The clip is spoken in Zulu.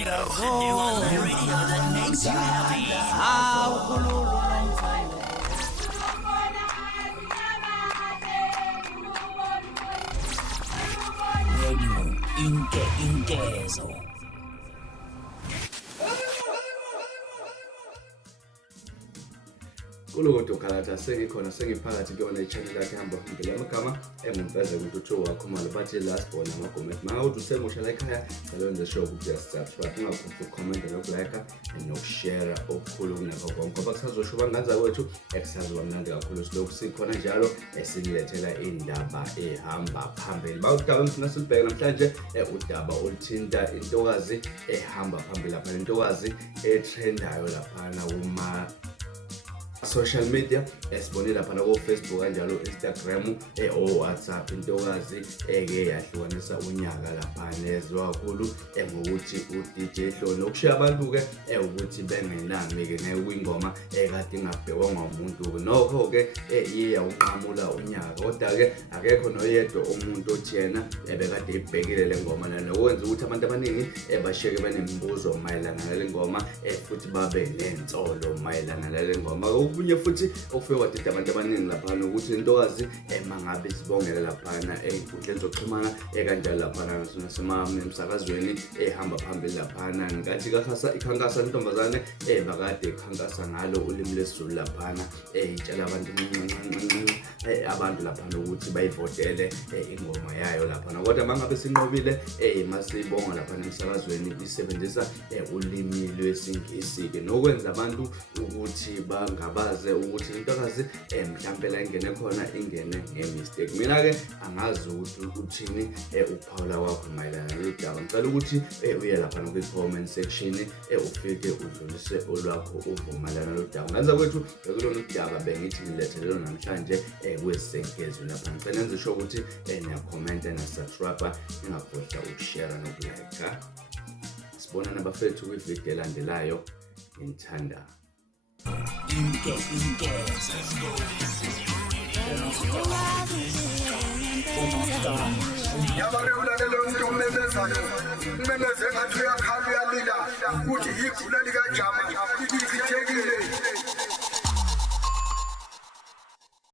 radio that makes you happy. Radio Inkezo. Kulokuthi ukhalata sengikhona sengiphakathi kuyona i-channel yakhe hamba phambili amagama engimfeza ukuthi utho wakho manje bathi last born ama-comment mangawuthi usemusha la ekhaya ngalo nje show ukuthi uyasubscribe ungakhohlwa uku-comment noku-like nokushare okukhulu kunakho konke ngoba kusazosho bangaza kwethu ekusazoba mnandi kakhulu silokhu sikhona njalo esinilethela indaba ehamba phambili bawudaba engifuna silibheke namhlanje udaba oluthinta intokazi ehamba phambili lapha intokazi etrendayo laphana uma social media esibone lapha na Facebook kanjalo Instagram WhatsApp intokazi eke yahlukanisa unyaka lapha nezwa kakhulu ngokuthi uDJ Hlolo ukushiya abantu ke ukuthi bengenami ke ngekuyingoma ekade ingabhekwa ngumuntu nokho ke iye uqhamula unyaka kodwa ke akekho noyedwa umuntu othi yena ebekade ibhekile le ngoma nokwenza ukuthi abantu abaningi basheke benemibuzo mayelana nale ngoma futhi babe nensolo mayelana nale ngoma kunye futhi okufike kwadida abantu abaningi lapha ukuthi intokazi mangabe sibongela lapha einkundleni zokuxhumana kanjalo lapha nasemsakazweni ehamba phambili lapha ngathi ikhankasa intombazane bakade ikhankasa ngalo ulimi lesizulu lapha itshela abantu lapha ukuthi bayivotele ingoma yayo lapha kodwa mangabe sinqobile masibonga lapha emsakazweni isebenzisa ulimi lwesingisi ke nokwenza abantu ukuthi bangabaze ukuthi intokazi mhlambe la ingene khona ingene ngemistake mina ke angazi ukuthi uthini ukuphawula kwakho mayelana nodaba ngicela ukuthi uye lapha ku-comment section ufike udlulise olwakho uvumelana nodaba ngenza kwethu kulona udaba bengithi ngilethelelo namhlanje kwesenkezo lapha ngicela nenze sure ukuthi niya-comment na subscribe ningakhohlwa ukushare nokulike sibona nabafethu kwivideo elandelayo ngithanda yabarewulalelo umuntu umemezayo umemeze ngathi uyakhala uyalila ukuthi yigula likajama lichithekile